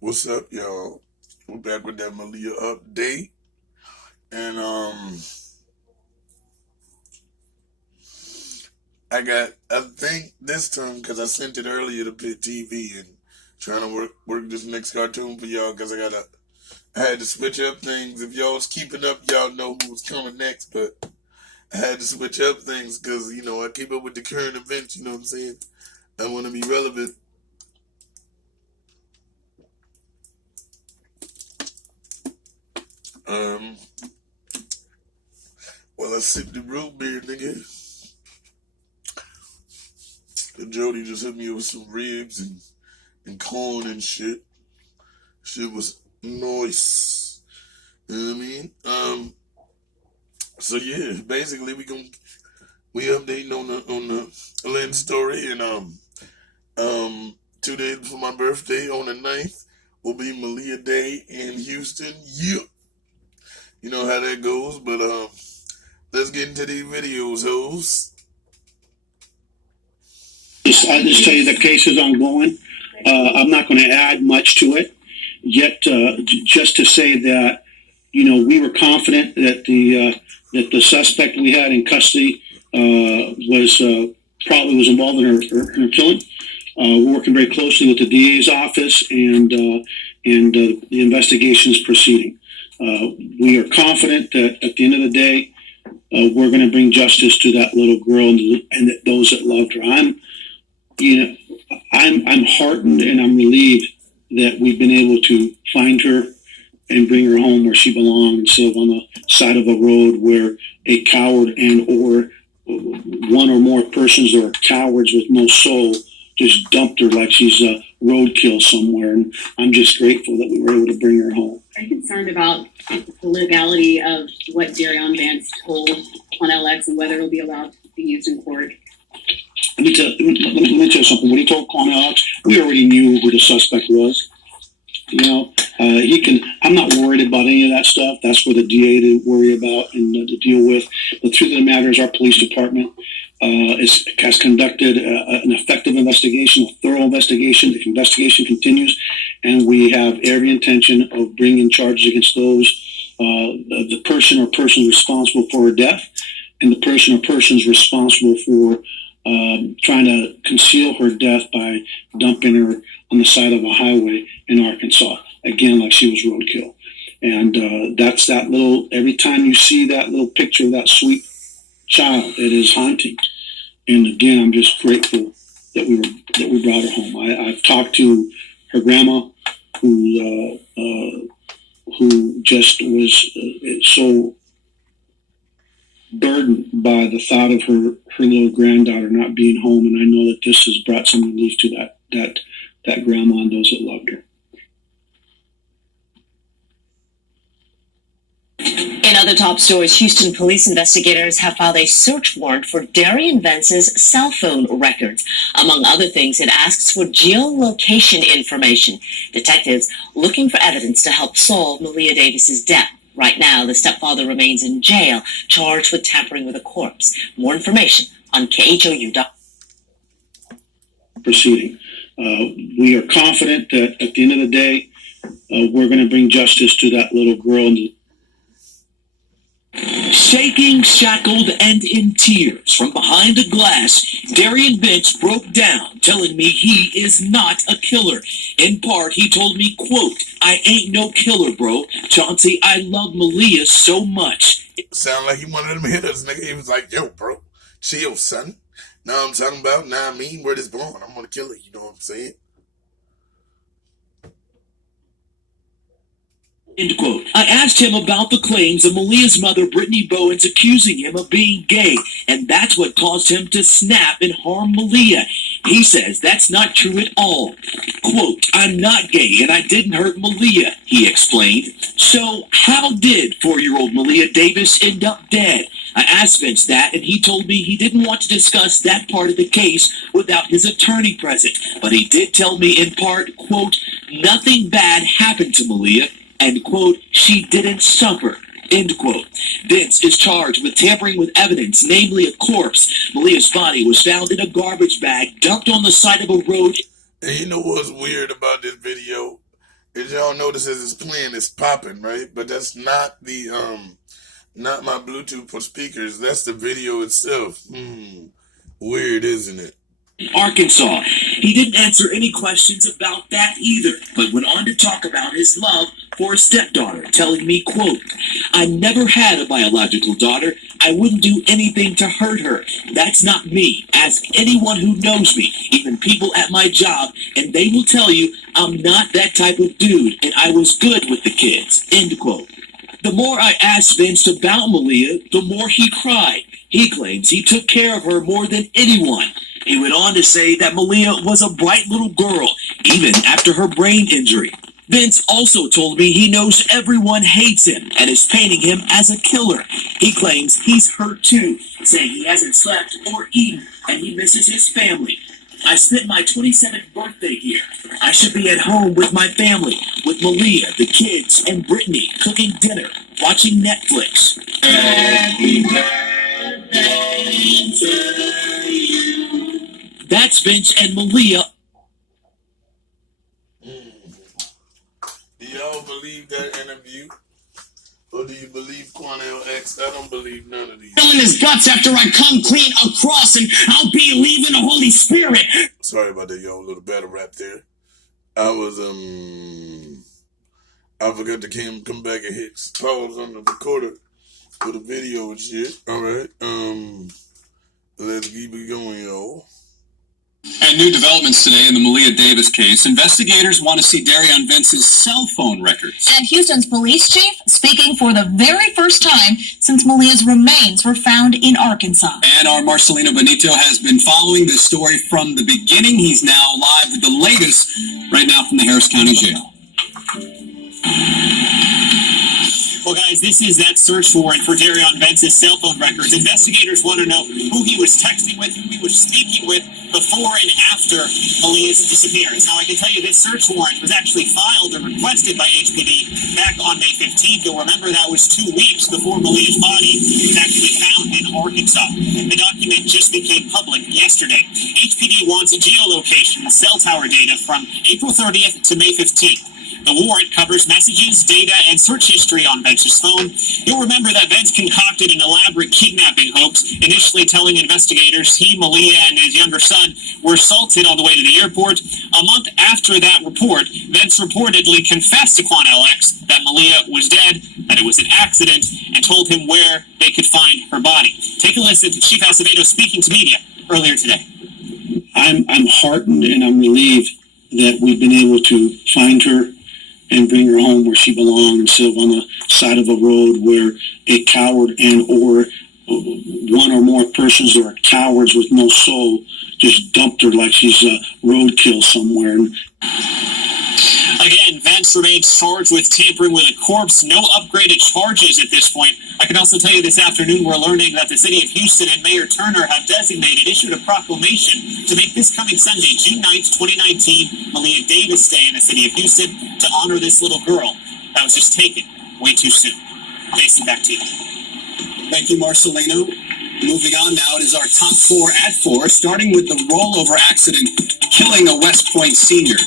What's up, y'all? We're back with that Malia update. And I think this time, because I sent it earlier to Pit TV and trying to work this next cartoon for y'all, because I had to switch up things. If y'all was keeping up, y'all know who was coming next, but I had to switch up things because, I keep up with the current events, you know what I'm saying? I want to be relevant. Well, I sipped the root beer, nigga. Jody just hit me with some ribs and corn and shit. Shit was nice. You know what I mean? So yeah, basically we updating on the Lynn story, and 2 days before my birthday on the 9th will be Malia Day in Houston. Yeah. You know how that goes, but let's get into these videos, hoes. I'll just tell you the case is ongoing. I'm not going to add much to it, yet just to say that, we were confident that the suspect we had in custody was involved in her killing. We're working very closely with the DA's office, and the investigation is proceeding. We are confident that at the end of the day, we're going to bring justice to that little girl and those that loved her. I'm heartened and I'm relieved that we've been able to find her and bring her home where she belongs, instead of on the side of a road where a coward or one or more persons that are cowards with no soul just dumped her like she's a roadkill somewhere. And I'm just grateful that we were able to bring her home. Are you concerned about the legality of what Darion Vance told on LX and whether it'll be allowed to be used in court? Let me tell you something. When he told Con Alex, we already knew who the suspect was. I'm not worried about any of that stuff. That's for the DA to worry about and to deal with. The truth of the matter is our police department has conducted an effective investigation, a thorough investigation. The investigation continues, and we have every intention of bringing charges against the person or persons responsible for her death, and the person or persons responsible for trying to conceal her death by dumping her on the side of a highway in Arkansas, again, like she was roadkill. And that's that little, every time you see that little picture of that sweet child, it is haunting. And again, I'm just grateful that we brought her home. I've talked to her grandma, who just was so burdened by the thought of her little granddaughter not being home, and I know that this has brought some relief to that grandma and those that loved her. In other top stories, Houston police investigators have filed a search warrant for Darion Vance's cell phone records. Among other things, it asks for geolocation information. Detectives looking for evidence to help solve Malia Davis's death. Right now, the stepfather remains in jail, charged with tampering with a corpse. More information on KHOU. Proceeding. We are confident that at the end of the day, we're going to bring justice to that little girl. Shaking, shackled, and in tears from behind a glass, Darion Vance broke down, telling me he is not a killer. In part, he told me, quote, "I ain't no killer, bro. Chauncey, I love Malia so much." Sound like he wanted them hitters, nigga. He was like, yo, bro, chill, son. Now I'm talking about, I mean, where this born. I'm gonna kill it, you know what I'm saying? End quote. I asked him about the claims of Malia's mother, Brittany Bowens, accusing him of being gay, and that's what caused him to snap and harm Malia. He says that's not true at all. Quote, "I'm not gay and I didn't hurt Malia," he explained. So how did 4-year-old Malia Davis end up dead? I asked Vince that, and he told me he didn't want to discuss that part of the case without his attorney present. But he did tell me in part, quote, "Nothing bad happened to Malia," and, quote, "she didn't suffer," end quote. Vince is charged with tampering with evidence, namely a corpse. Malia's body was found in a garbage bag dumped on the side of a road. And you know what's weird about this video? as y'all notice, as it's playing, it's popping, right? But that's not the not my Bluetooth for speakers. That's the video itself. Weird, isn't it? Arkansas. He didn't answer any questions about that either, but went on to talk about his love for his stepdaughter, telling me, quote, "I never had a biological daughter. I wouldn't do anything to hurt her. That's not me. Ask anyone who knows me, even people at my job, and they will tell you I'm not that type of dude, and I was good with the kids," end quote. The more I asked Vince about Malia, the more he cried. He claims he took care of her more than anyone. He went on to say that Malia was a bright little girl, even after her brain injury. Vince also told me he knows everyone hates him and is painting him as a killer. He claims he's hurt too, saying he hasn't slept or eaten and he misses his family. "I spent my 27th birthday here. I should be at home with my family, with Malia, the kids, and Brittany, cooking dinner, watching Netflix." Happy birthday to you. That's Vince and Malia. Do y'all believe that interview? Or do you believe Quanell X? I don't believe none of these. Filling his guts after I come clean across, and I'll believe in the Holy Spirit. Sorry about that, y'all. A little battle rap there. I was, I forgot to come back and hit pause on the recorder for the video and shit. Alright, let's keep it going, y'all. And new developments today in the Malia Davis case. Investigators want to see Darion Vence's cell phone records. And Houston's police chief speaking for the very first time since Malia's remains were found in Arkansas. And our Marcelino Benito has been following this story from the beginning. He's now live with the latest right now from the Harris County Jail. Well, guys, this is that search warrant for Darion Vence's cell phone records. Investigators want to know who he was texting with, who he was speaking with before and after Malia's disappearance. Now, I can tell you this search warrant was actually filed or requested by HPD back on May 15th. You'll remember that was 2 weeks before Malia's body was actually found in Arkansas. The document just became public yesterday. HPD wants geolocation, cell tower data from April 30th to May 15th. The warrant covers messages, data, and search history on Vence's phone. You'll remember that Vence concocted an elaborate kidnapping hoax, initially telling investigators he, Malia, and his younger son were assaulted on the way to the airport. A month after that report, Vence reportedly confessed to Quanell X that Malia was dead, that it was an accident, and told him where they could find her body. Take a listen to Chief Acevedo speaking to media earlier today. I'm heartened and I'm relieved that we've been able to find her and bring her home where she belongs, instead of on the side of a road where a coward and or one or more persons that are cowards with no soul just dumped her like she's a roadkill somewhere. Again, Vence remains charged with tampering with a corpse. No upgraded charges at this point. I can also tell you this afternoon we're learning that the city of Houston and Mayor Turner have issued a proclamation to make this coming Sunday, June 9th, 2019, Malia Davis Day in the city of Houston to honor this little girl that was just taken way too soon. Jason, back to you. Thank you, Marcelino. Moving on now, it is our top 4 at 4, starting with the rollover accident killing a West Point senior.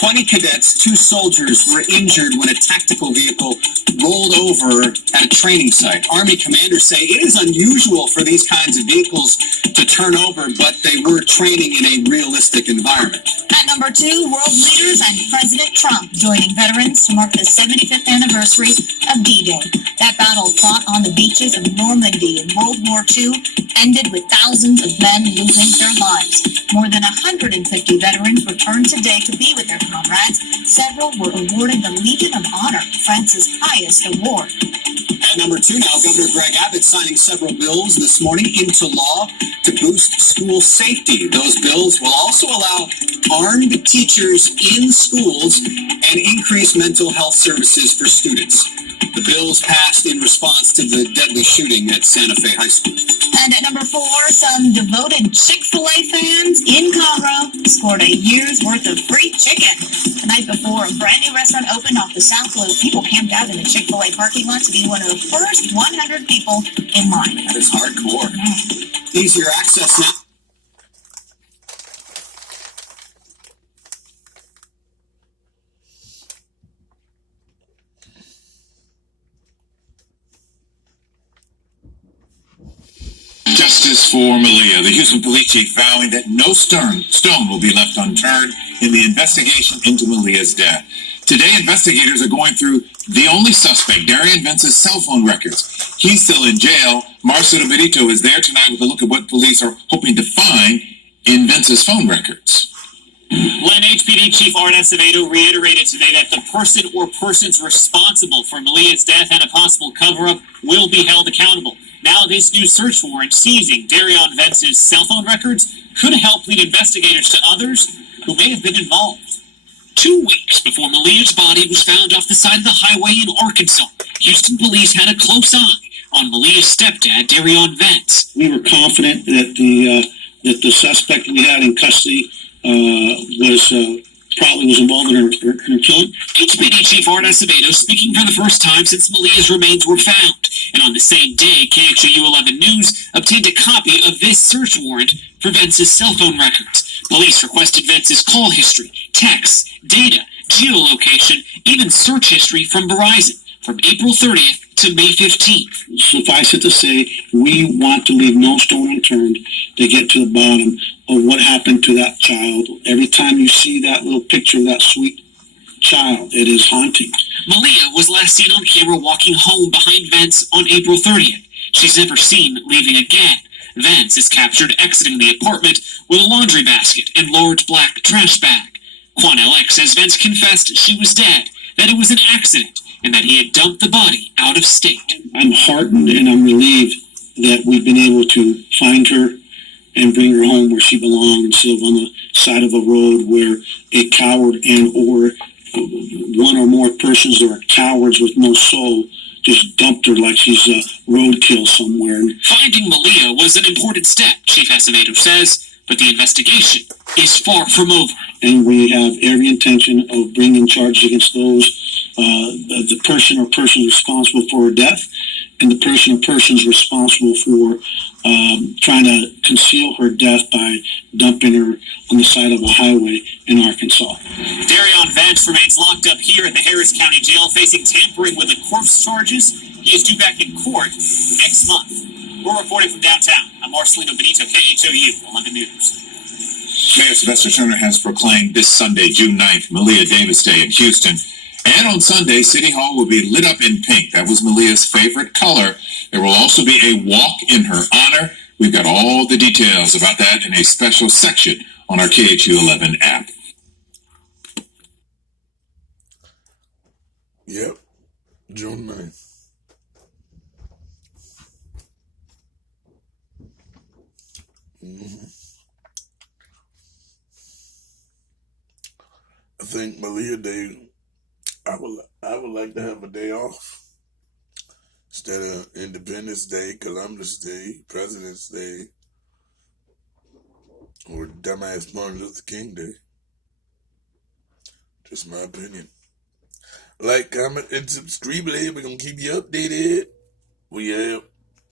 20 cadets, 2 soldiers were injured when a tactical vehicle rolled over at a training site. Army commanders say it is unusual for these kinds of vehicles to turn over, but they were training in a realistic environment. At number 2, world leaders and President Trump joining veterans to mark the 75th anniversary of D-Day. That battle fought on the beaches of Normandy in World War II ended with thousands of men losing their lives. More than 150 veterans returned today to be with their comrades. Several were awarded the Legion of Honor, France's highest award. At number 2 now, Governor Greg Abbott signing several bills this morning into law to boost school safety. Those bills will also allow armed teachers in schools and increase mental health services for students. The bills passed in response to the deadly shooting at Santa Fe High School. And at number 4, some devoted Chick-fil-A fans in Conroe scored a year's worth of free chicken. The night before a brand new restaurant opened off the South Loop, people camped out in the Chick-fil-A parking lot to be one of the first 100 people in line. That is hardcore. Easier access now. Justice for Malia. The Houston police chief vowing that no stone will be left unturned in the investigation into Malia's death. Today, investigators are going through the only suspect, Darian Vence's cell phone records. He's still in jail. Marcelo Benito is there tonight with a look at what police are hoping to find in Vence's phone records. Len HPD Chief Art Acevedo reiterated today that the person or persons responsible for Malia's death and a possible cover-up will be held accountable. Now, this new search warrant seizing Darion Vence's cell phone records could help lead investigators to others who may have been involved. 2 weeks before Malia's body was found off the side of the highway in Arkansas, Houston police had a close eye on Malia's stepdad, Darion Vence. We were confident that the suspect we had in custody probably was involved in her killing. HPD Chief Art Acevedo speaking for the first time since Malia's remains were found. And on the same day, KHOU 11 News obtained a copy of this search warrant for Vence's cell phone records. Police requested Vence's call history, texts, data, geolocation, even search history from Verizon from April 30th to May 15th. Suffice it to say, we want to leave no stone unturned to get to the bottom of what happened to that child. Every time you see that little picture of that sweet child, it is haunting. Malia was last seen on camera walking home behind Vence on April 30th. She's never seen leaving again. Vence is captured exiting the apartment with a laundry basket and large black trash bag. Quan LX says Vence confessed she was dead, that it was an accident, and that he had dumped the body out of state. I'm heartened and I'm relieved that we've been able to find her and bring her home where she belongs instead of on the side of a road where a coward and or one or more persons that are cowards with no soul just dumped her like she's a roadkill somewhere. Finding Malia was an important step, Chief Acevedo says, but the investigation is far from over. And we have every intention of bringing charges against those, the person or persons responsible for her death, and the person or persons responsible for trying to conceal her death by dumping her on the side of a highway in Arkansas. Darion Vance remains locked up here in the Harris County Jail, facing tampering with the corpse charges. He is due back in court next month. We're reporting from downtown. I'm Marcelino Benito, KHOU 11 News. Mayor Sylvester Turner has proclaimed this Sunday, June 9th, Malia Davis Day in Houston. And on Sunday, City Hall will be lit up in pink. That was Malia's favorite color. There will also be a walk in her honor. We've got all the details about that in a special section on our KHOU 11 app. Yep, June 9th. I think Malia Day, I would like to have a day off instead of Independence Day, Columbus Day, President's Day, or dumbass Martin Luther King Day. Just my opinion. Like, comment, and subscribe. We're gonna keep you updated. We out.